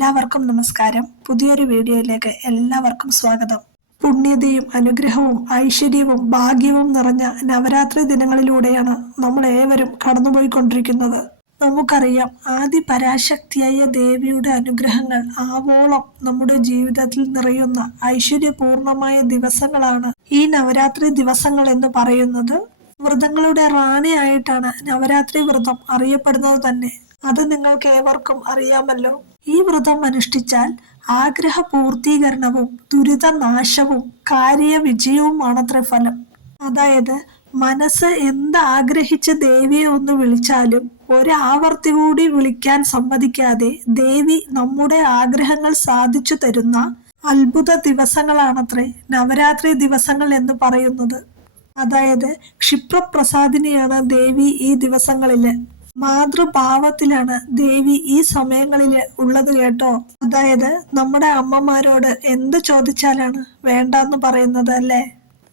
എല്ലാവർക്കും നമസ്കാരം. പുതിയൊരു വീഡിയോയിലേക്ക് എല്ലാവർക്കും സ്വാഗതം. പുണ്യതയും അനുഗ്രഹവും ഐശ്വര്യവും ഭാഗ്യവും നിറഞ്ഞ നവരാത്രി ദിനങ്ങളിലൂടെയാണ് നമ്മൾ ഏവരും കടന്നുപോയിക്കൊണ്ടിരിക്കുന്നത്. നമുക്കറിയാം, ആദി പരാശക്തിയായ ദേവിയുടെ അനുഗ്രഹങ്ങൾ ആവോളം നമ്മുടെ ജീവിതത്തിൽ നിറയുന്ന ഐശ്വര്യപൂർണമായ ദിവസങ്ങളാണ് ഈ നവരാത്രി ദിവസങ്ങൾ എന്ന് പറയുന്നത്. വ്രതങ്ങളുടെ റാണിയായിട്ടാണ് നവരാത്രി വ്രതം അറിയപ്പെടുന്നത് തന്നെ. അത് നിങ്ങൾക്ക് ഏവർക്കും അറിയാമല്ലോ. ഈ വ്രതം അനുഷ്ഠിച്ചാൽ ആഗ്രഹ പൂർത്തീകരണവും ദുരിതനാശവും കാര്യവിജയവുമാണത്രേ ഫലം. അതായത് മനസ്സ് എന്താഗ്രഹിച്ച് ദേവിയെ ഒന്ന് വിളിച്ചാലും ഒരാവർത്തി കൂടി വിളിക്കാൻ സമ്മതിക്കാതെ ദേവി നമ്മുടെ ആഗ്രഹങ്ങൾ സാധിച്ചു തരുന്ന അത്ഭുത ദിവസങ്ങളാണത്രേ നവരാത്രി ദിവസങ്ങൾ എന്ന് പറയുന്നത്. അതായത് ക്ഷിപ്രപ്രസാദിനിയാണ് ദേവി ഈ ദിവസങ്ങളില്. മാതൃഭാവത്തിലാണ് ദേവി ഈ സമയങ്ങളില് ഉള്ളത് കേട്ടോ. അതായത് നമ്മുടെ അമ്മമാരോട് എന്ത് ചോദിച്ചാലാണ് വേണ്ടെന്ന് പറയുന്നത് അല്ലേ?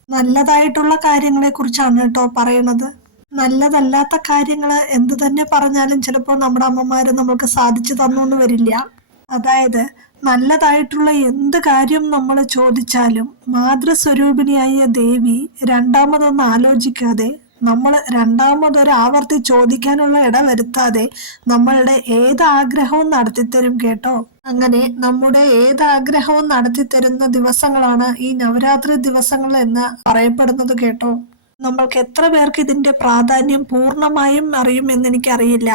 നല്ലതായിട്ടുള്ള കാര്യങ്ങളെ കുറിച്ചാണ് കേട്ടോ പറയണത്. നല്ലതല്ലാത്ത കാര്യങ്ങള് എന്ത് തന്നെ പറഞ്ഞാലും ചിലപ്പോൾ നമ്മുടെ അമ്മമാര് നമുക്ക് സാധിച്ചു തന്നോന്ന് വരില്ല. അതായത് നല്ലതായിട്ടുള്ള എന്ത് കാര്യം നമ്മൾ ചോദിച്ചാലും മാതൃസ്വരൂപിണിയായ ദേവി രണ്ടാമതൊന്നും ആലോചിക്കാതെ, നമ്മൾ രണ്ടാമതൊരാവർത്തി ചോദിക്കാനുള്ള ഇട വരുത്താതെ നമ്മളുടെ ഏതാഗ്രഹവും നടത്തിത്തരും കേട്ടോ. അങ്ങനെ നമ്മുടെ ഏതാഗ്രഹവും നടത്തിത്തരുന്ന ദിവസങ്ങളാണ് ഈ നവരാത്രി ദിവസങ്ങൾ എന്ന് പറയപ്പെടുന്നത് കേട്ടോ. നമ്മൾക്ക് എത്ര പേർക്ക് ഇതിന്റെ പ്രാധാന്യം പൂർണ്ണമായും അറിയും എന്നെനിക്കറിയില്ല.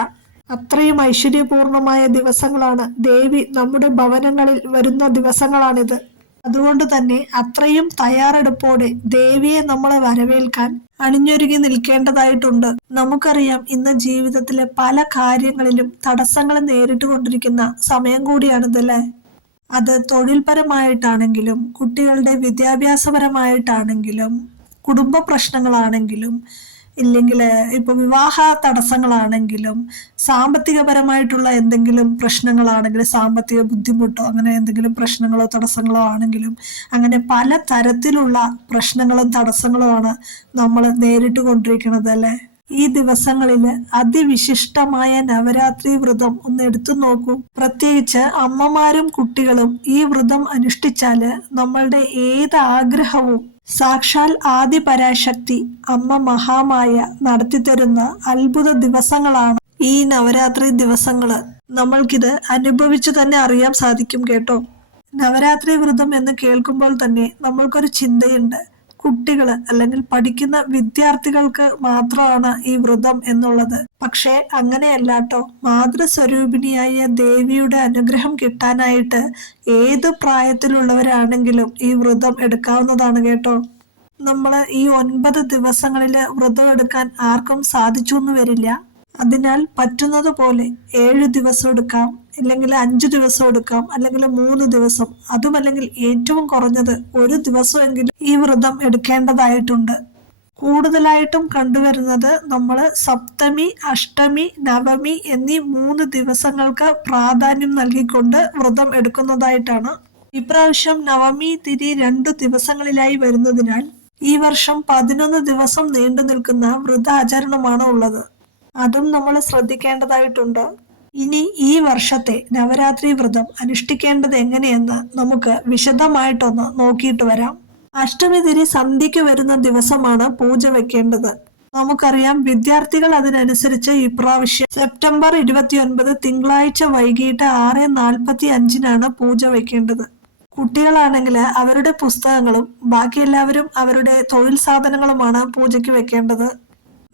അത്രയും ഐശ്വര്യപൂർണമായ ദിവസങ്ങളാണ് ദേവി നമ്മുടെ ഭവനങ്ങളിൽ വരുന്ന ദിവസങ്ങളാണിത്. അതുകൊണ്ട് തന്നെ അത്രയും തയ്യാറെടുപ്പോടെ ദേവിയെ നമ്മളെ വരവേൽക്കാൻ അണിഞ്ഞൊരുങ്ങി നിൽക്കേണ്ടതായിട്ടുണ്ട്. നമുക്കറിയാം, ഇന്ന് ജീവിതത്തിലെ പല കാര്യങ്ങളിലും തടസ്സങ്ങൾ നേരിട്ട് കൊണ്ടിരിക്കുന്ന സമയം കൂടിയാണിതല്ലേ. അത് തൊഴിൽപരമായിട്ടാണെങ്കിലും കുട്ടികളുടെ വിദ്യാഭ്യാസപരമായിട്ടാണെങ്കിലും കുടുംബ പ്രശ്നങ്ങളാണെങ്കിലും ഇല്ലെങ്കിൽ ഇപ്പൊ വിവാഹ തടസ്സങ്ങളാണെങ്കിലും സാമ്പത്തികപരമായിട്ടുള്ള എന്തെങ്കിലും പ്രശ്നങ്ങളാണെങ്കിലും സാമ്പത്തിക ബുദ്ധിമുട്ടോ അങ്ങനെ എന്തെങ്കിലും പ്രശ്നങ്ങളോ തടസ്സങ്ങളോ ആണെങ്കിലും അങ്ങനെ പല തരത്തിലുള്ള പ്രശ്നങ്ങളും തടസ്സങ്ങളുമാണ് നമ്മൾ നേരിട്ട് കൊണ്ടിരിക്കുന്നത് അല്ലേ. ഈ ദിവസങ്ങളിൽ അതിവിശിഷ്ടമായ നവരാത്രി വ്രതം ഒന്ന് എടുത്തു നോക്കൂ. പ്രത്യേകിച്ച് അമ്മമാരും കുട്ടികളും ഈ വ്രതം അനുഷ്ഠിച്ചാല് നമ്മളുടെ ഏത് ആഗ്രഹവും സാക്ഷാൽ ആദി പരാശക്തി അമ്മ മഹാമായ നടത്തിത്തരുന്ന അത്ഭുത ദിവസങ്ങളാണ് ഈ നവരാത്രി ദിവസങ്ങള്. നമ്മൾക്കിത് അനുഭവിച്ചു തന്നെ അറിയാൻ സാധിക്കും കേട്ടോ. നവരാത്രി വ്രതം എന്ന് കേൾക്കുമ്പോൾ തന്നെ നമ്മൾക്കൊരു ചിന്തയുണ്ട്, കുട്ടികള് അല്ലെങ്കിൽ പഠിക്കുന്ന വിദ്യാർത്ഥികൾക്ക് മാത്രമാണ് ഈ വ്രതം എന്നുള്ളത്. പക്ഷേ അങ്ങനെയല്ലാട്ടോ. മാതൃസ്വരൂപിണിയായ ദേവിയുടെ അനുഗ്രഹം കിട്ടാനായിട്ട് ഏത് പ്രായത്തിലുള്ളവരാണെങ്കിലും ഈ വ്രതം എടുക്കാവുന്നതാണ് കേട്ടോ. നമ്മള് ഈ 9 ദിവസങ്ങളില് വ്രതം എടുക്കാൻ ആർക്കും സാധിച്ചു എന്ന് വരില്ല. അതിനാൽ പറ്റുന്നത് പോലെ 7 ദിവസം എടുക്കാം, അല്ലെങ്കിൽ 5 ദിവസം എടുക്കാം, അല്ലെങ്കിൽ 3 ദിവസം, അതുമല്ലെങ്കിൽ ഏറ്റവും കുറഞ്ഞത് 1 ദിവസമെങ്കിലും ഈ വ്രതം എടുക്കേണ്ടതായിട്ടുണ്ട്. കൂടുതലായിട്ടും കണ്ടുവരുന്നത് നമ്മൾ സപ്തമി, അഷ്ടമി, നവമി എന്നീ 3 ദിവസങ്ങൾക്ക് പ്രാധാന്യം നൽകിക്കൊണ്ട് വ്രതം എടുക്കുന്നതായിട്ടാണ്. ഇപ്രാവശ്യം നവമി തിരി 2 ദിവസങ്ങളിലായി വരുന്നതിനാൽ ഈ വർഷം 11 ദിവസം നീണ്ടു നിൽക്കുന്ന വ്രതാചരണമാണ് ഉള്ളത്. അതും നമ്മൾ ശ്രദ്ധിക്കേണ്ടതായിട്ടുണ്ട്. ഇനി ഈ വർഷത്തെ നവരാത്രി വ്രതം അനുഷ്ഠിക്കേണ്ടത് എങ്ങനെയെന്ന് നമുക്ക് വിശദമായിട്ടൊന്ന് നോക്കിയിട്ട് വരാം. അഷ്ടമി തിരി സന്ധ്യയ്ക്ക് വരുന്ന ദിവസമാണ് പൂജ വെക്കേണ്ടത്. നമുക്കറിയാം, വിദ്യാർത്ഥികൾ അതിനനുസരിച്ച് ഇപ്രാവശ്യം സെപ്റ്റംബർ 29 തിങ്കളാഴ്ച വൈകിട്ട് 6:45 പൂജ വെക്കേണ്ടത്. കുട്ടികളാണെങ്കിൽ അവരുടെ പുസ്തകങ്ങളും ബാക്കി എല്ലാവരും അവരുടെ തൊഴിൽ സാധനങ്ങളുമാണ് പൂജയ്ക്ക് വെക്കേണ്ടത്.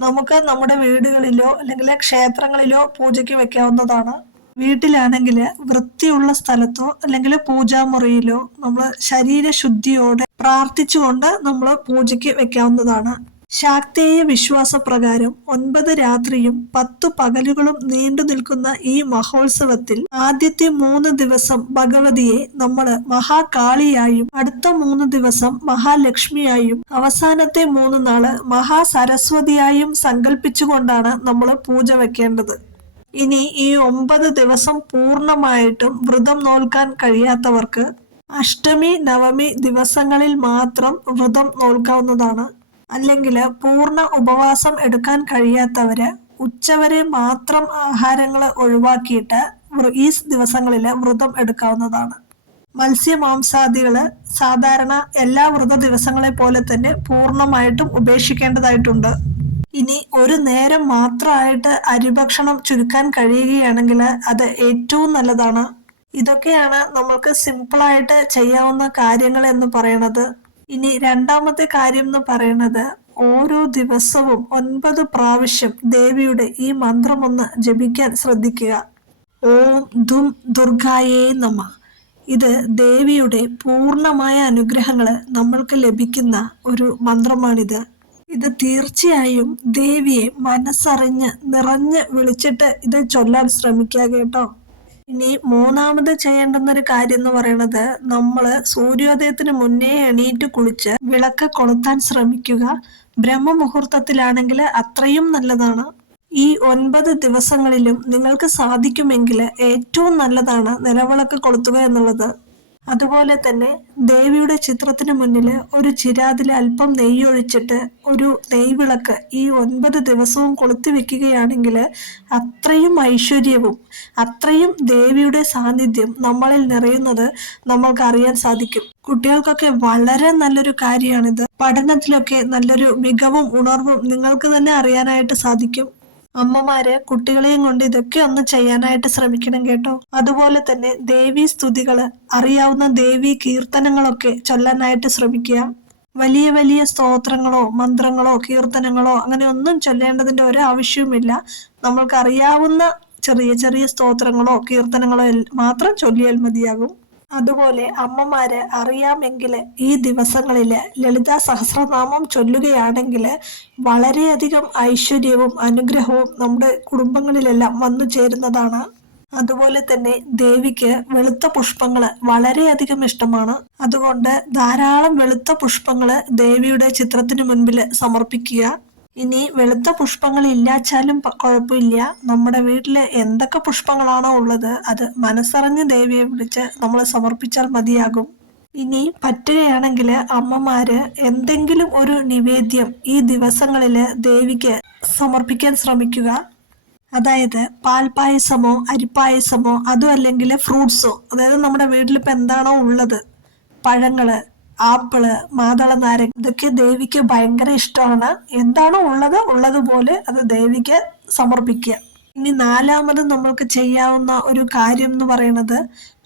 നമുക്ക് നമ്മുടെ വീടുകളിലോ അല്ലെങ്കിൽ ക്ഷേത്രങ്ങളിലോ പൂജയ്ക്ക് വെക്കാവുന്നതാണ്. വീട്ടിലാണെങ്കിൽ വൃത്തിയുള്ള സ്ഥലത്തോ അല്ലെങ്കിൽ പൂജാമുറിയിലോ നമ്മൾ ശരീരശുദ്ധിയോടെ പ്രാർത്ഥിച്ചുകൊണ്ട് നമ്മൾ പൂജയ്ക്ക് വെക്കാവുന്നതാണ്. ശാക്തേയ വിശ്വാസപ്രകാരം 9 രാത്രിയും 10 പകലുകളും നീണ്ടു നിൽക്കുന്ന ഈ മഹോത്സവത്തിൽ ആദ്യത്തെ 3 ദിവസം ഭഗവതിയെ നമ്മൾ മഹാകാളിയായും അടുത്ത 3 ദിവസം മഹാലക്ഷ്മിയായും അവസാനത്തെ 3 നാള് മഹാസരസ്വതിയായും സങ്കല്പിച്ചുകൊണ്ടാണ് നമ്മൾ പൂജ വെക്കേണ്ടത്. ഇനി ഈ 9 ദിവസം പൂർണ്ണമായിട്ടും വ്രതം നോൽക്കാൻ കഴിയാത്തവർക്ക് അഷ്ടമി, നവമി ദിവസങ്ങളിൽ മാത്രം വ്രതം നോൽക്കാവുന്നതാണ്. അല്ലെങ്കിൽ പൂർണ്ണ ഉപവാസം എടുക്കാൻ കഴിയാത്തവര് ഉച്ചവരെ മാത്രം ആഹാരങ്ങൾ ഒഴിവാക്കിയിട്ട് ഈ ദിവസങ്ങളിൽ വ്രതം എടുക്കാവുന്നതാണ്. മത്സ്യമാംസാദികള് സാധാരണ എല്ലാ വ്രത ദിവസങ്ങളെ പോലെ തന്നെ പൂർണ്ണമായിട്ടും ഉപേക്ഷിക്കേണ്ടതായിട്ടുണ്ട്. ഇനി ഒരു നേരം മാത്രമായിട്ട് അരിഭക്ഷണം ചുരുക്കാൻ കഴിയുകയാണെങ്കിൽ അത് ഏറ്റവും നല്ലതാണ്. ഇതൊക്കെയാണ് നമ്മൾക്ക് സിമ്പിളായിട്ട് ചെയ്യാവുന്ന കാര്യങ്ങൾ എന്ന് പറയുന്നത്. ഇനി രണ്ടാമത്തെ കാര്യം എന്ന് പറയുന്നത്, ഓരോ ദിവസവും 9 പ്രാവശ്യം ദേവിയുടെ ഈ മന്ത്രം ഒന്ന് ജപിക്കാൻ ശ്രദ്ധിക്കുക. ഓം ധും ദുർഗായേ നമ. ഇത് ദേവിയുടെ പൂർണ്ണമായ അനുഗ്രഹങ്ങൾ നമ്മൾക്ക് ലഭിക്കുന്ന ഒരു മന്ത്രമാണിത്. ഇത് തീർച്ചയായും ദേവിയെ മനസ്സറിഞ്ഞ് നിറഞ്ഞ് വിളിച്ചിട്ട് ഇത് ചൊല്ലാൻ ശ്രമിക്കുക കേട്ടോ. ഇനി മൂന്നാമത് ചെയ്യേണ്ടുന്നൊരു കാര്യം എന്ന് പറയുന്നത്, നമ്മള് സൂര്യോദയത്തിന് മുന്നേ എണീറ്റ് കുളിച്ച് വിളക്ക് കൊളുത്താൻ ശ്രമിക്കുക. ബ്രഹ്മമുഹൂർത്തത്തിലാണെങ്കിൽ അത്രയും നല്ലതാണ്. ഈ 9 ദിവസങ്ങളിലും നിങ്ങൾക്ക് സാധിക്കുമെങ്കിൽ ഏറ്റവും നല്ലതാണ് നിലവിളക്ക് കൊളുത്തുക എന്നുള്ളത്. അതുപോലെ തന്നെ ദേവിയുടെ ചിത്രത്തിന് മുന്നിൽ ഒരു ചിരാതിൽ അല്പം നെയ്യൊഴിച്ചിട്ട് ഒരു നെയ്വിളക്ക് ഈ 9 ദിവസവും കൊളുത്തി വെക്കുകയാണെങ്കിൽ അത്രയും ഐശ്വര്യവും അത്രയും ദേവിയുടെ സാന്നിധ്യം നമ്മളിൽ നിറയുന്നത് നമ്മൾക്ക് അറിയാൻ സാധിക്കും. കുട്ടികൾക്കൊക്കെ വളരെ നല്ലൊരു കാര്യമാണിത്. പഠനത്തിലൊക്കെ നല്ലൊരു മികവും ഉണർവും നിങ്ങൾക്ക് തന്നെ അറിയാനായിട്ട് സാധിക്കും. അമ്മമാര് കുട്ടികളെയും കൊണ്ട് ഇതൊക്കെ ഒന്ന് ചെയ്യാനായിട്ട് ശ്രമിക്കണം കേട്ടോ. അതുപോലെ തന്നെ ദേവീ സ്തുതികള്, അറിയാവുന്ന ദേവീ കീർത്തനങ്ങളൊക്കെ ചൊല്ലാനായിട്ട് ശ്രമിക്കുക. വലിയ വലിയ സ്തോത്രങ്ങളോ മന്ത്രങ്ങളോ കീർത്തനങ്ങളോ അങ്ങനെ ഒന്നും ചൊല്ലേണ്ടതിന്റെ ഒരു ആവശ്യവുമില്ല. നമ്മൾക്ക് അറിയാവുന്ന ചെറിയ ചെറിയ സ്തോത്രങ്ങളോ കീർത്തനങ്ങളോ മാത്രം ചൊല്ലിയാൽ മതിയാകും. അതുപോലെ അമ്മമാര് അറിയാമെങ്കിൽ ഈ ദിവസങ്ങളില് ലളിതാ സഹസ്രനാമം ചൊല്ലുകയാണെങ്കിൽ വളരെയധികം ഐശ്വര്യവും അനുഗ്രഹവും നമ്മുടെ കുടുംബങ്ങളിലെല്ലാം വന്നു ചേരുന്നതാണ്. അതുപോലെ തന്നെ ദേവിക്ക് വെളുത്ത പുഷ്പങ്ങള് വളരെയധികം ഇഷ്ടമാണ്. അതുകൊണ്ട് ധാരാളം വെളുത്ത പുഷ്പങ്ങള് ദേവിയുടെ ചിത്രത്തിന് മുൻപിൽ സമർപ്പിക്കുക. ഇനി വെളുത്ത പുഷ്പങ്ങൾ ഇല്ലാച്ചാലും കുഴപ്പമില്ല. നമ്മുടെ വീട്ടില് എന്തൊക്കെ പുഷ്പങ്ങളാണോ ഉള്ളത് അത് മനസ്സറിഞ്ഞ് ദേവിയെ വിളിച്ച് നമ്മൾ സമർപ്പിച്ചാൽ മതിയാകും. ഇനി പറ്റുകയാണെങ്കിൽ അമ്മമാര് എന്തെങ്കിലും ഒരു നിവേദ്യം ഈ ദിവസങ്ങളില് ദേവിക്ക് സമർപ്പിക്കാൻ ശ്രമിക്കുക. അതായത് പാൽപായസമോ അരിപ്പായസമോ അതും അല്ലെങ്കിൽ ഫ്രൂട്ട്സോ, അതായത് നമ്മുടെ വീട്ടിലിപ്പോൾ എന്താണോ ഉള്ളത്, പഴങ്ങള്, ആപ്പിള്, മാതള നാരങ്ങ, ഇതൊക്കെ ദേവിക്ക് ഭയങ്കര ഇഷ്ടമാണ്. എന്താണോ ഉള്ളതുപോലെ അത് ദേവിക്ക് സമർപ്പിക്കുക. ഇനി നാലാമത് നമ്മൾക്ക് ചെയ്യാവുന്ന ഒരു കാര്യം എന്ന് പറയുന്നത്,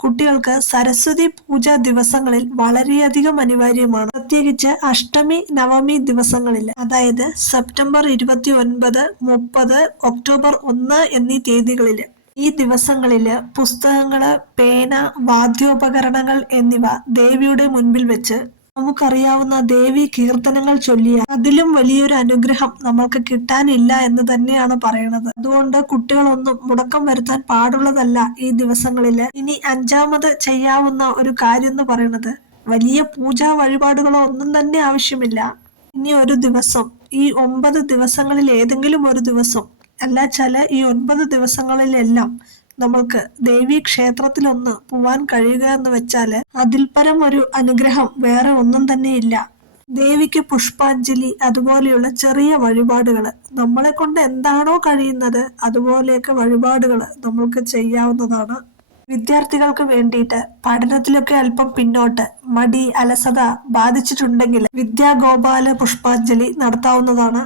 കുട്ടികൾക്ക് സരസ്വതി പൂജ ദിവസങ്ങളിൽ വളരെയധികം അനിവാര്യമാണ്. പ്രത്യേകിച്ച് അഷ്ടമി നവമി ദിവസങ്ങളിൽ, അതായത് സെപ്റ്റംബർ 29, 30, ഒക്ടോബർ 1 എന്നീ തീയതികളില് ഈ ദിവസങ്ങളില് പുസ്തകങ്ങള്, പേന, വാദ്യോപകരണങ്ങൾ എന്നിവ ദേവിയുടെ മുൻപിൽ വെച്ച് നമുക്കറിയാവുന്ന ദേവി കീർത്തനങ്ങൾ ചൊല്ലിയ അതിലും വലിയൊരു അനുഗ്രഹം നമ്മൾക്ക് കിട്ടാനില്ല എന്ന് തന്നെയാണ് പറയുന്നത്. അതുകൊണ്ട് കുട്ടികളൊന്നും മുടക്കം വരുത്താൻ പാടുള്ളതല്ല ഈ ദിവസങ്ങളില്. ഇനി അഞ്ചാമത് ചെയ്യാവുന്ന ഒരു കാര്യം എന്ന് പറയുന്നത്, വലിയ പൂജാ വഴിപാടുകളോ ഒന്നും തന്നെ ആവശ്യമില്ല. ഇനി ഒരു ദിവസം, ഈ 9 ദിവസങ്ങളിൽ ഏതെങ്കിലും ഒരു ദിവസം, അല്ലാച്ചാല് ഈ 9 ദിവസങ്ങളിലെല്ലാം നമ്മൾക്ക് ദേവീ ക്ഷേത്രത്തിലൊന്ന് പോവാൻ കഴിയുക എന്ന് വെച്ചാല് അതിൽ പരം ഒരു അനുഗ്രഹം വേറെ ഒന്നും തന്നെ ഇല്ല. ദേവിക്ക് പുഷ്പാഞ്ജലി, അതുപോലെയുള്ള ചെറിയ വഴിപാടുകൾ, നമ്മളെ കൊണ്ട് എന്താണോ കഴിയുന്നത് അതുപോലെയൊക്കെ വഴിപാടുകൾ നമ്മൾക്ക് ചെയ്യാവുന്നതാണ്. വിദ്യാർത്ഥികൾക്ക് വേണ്ടിയിട്ട് പഠനത്തിലൊക്കെ അല്പം പിന്നോട്ട് മടി, അലസത ബാധിച്ചിട്ടുണ്ടെങ്കിൽ വിദ്യാഗോപാല പുഷ്പാഞ്ജലി നടത്താവുന്നതാണ്.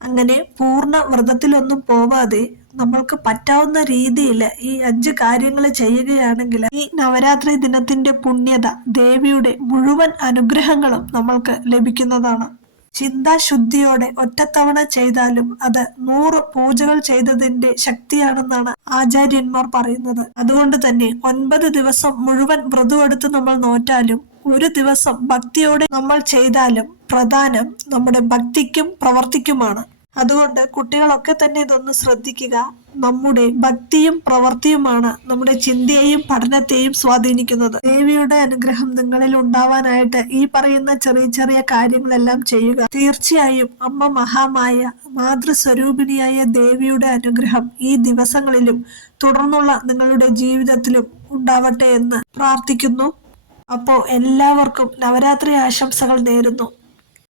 അങ്ങനെ പൂർണ്ണ വ്രതത്തിലൊന്നും പോവാതെ നമ്മൾക്ക് പറ്റാവുന്ന രീതിയിൽ ഈ 5 കാര്യങ്ങൾ ചെയ്യുകയാണെങ്കിൽ ഈ നവരാത്രി ദിനത്തിന്റെ പുണ്യത, ദേവിയുടെ മുഴുവൻ അനുഗ്രഹങ്ങളും നമ്മൾക്ക് ലഭിക്കുന്നതാണ്. ചിന്താശുദ്ധിയോടെ ഒറ്റത്തവണ ചെയ്താലും അത് 100 പൂജകൾ ചെയ്തതിന്റെ ശക്തിയാണെന്നാണ് ആചാര്യന്മാർ പറയുന്നത്. അതുകൊണ്ട് തന്നെ 9 ദിവസം മുഴുവൻ വ്രതം എടുത്ത് നമ്മൾ നോറ്റാലും ഒരു ദിവസം ഭക്തിയോടെ നമ്മൾ ചെയ്താലും പ്രധാനം നമ്മുടെ ഭക്തിക്കും പ്രവർത്തിക്കുമാണ്. അതുകൊണ്ട് കുട്ടികളൊക്കെ തന്നെ ഇതൊന്ന് ശ്രദ്ധിക്കുക. നമ്മുടെ ഭക്തിയും പ്രവൃത്തിയുമാണ് നമ്മുടെ ചിന്തയെയും പഠനത്തെയും സ്വാധീനിക്കുന്നത്. ദേവിയുടെ അനുഗ്രഹം നിങ്ങളിൽ ഉണ്ടാവാനായിട്ട് ഈ പറയുന്ന ചെറിയ ചെറിയ കാര്യങ്ങളെല്ലാം ചെയ്യുക. തീർച്ചയായും അമ്മ മഹാമായ മാതൃസ്വരൂപിണിയായ ദേവിയുടെ അനുഗ്രഹം ഈ ദിവസങ്ങളിലും തുടർന്നുള്ള നിങ്ങളുടെ ജീവിതത്തിലും ഉണ്ടാവട്ടെ എന്ന് പ്രാർത്ഥിക്കുന്നു. അപ്പോൾ എല്ലാവർക്കും നവരാത്രി ആശംസകൾ നേരുന്നു.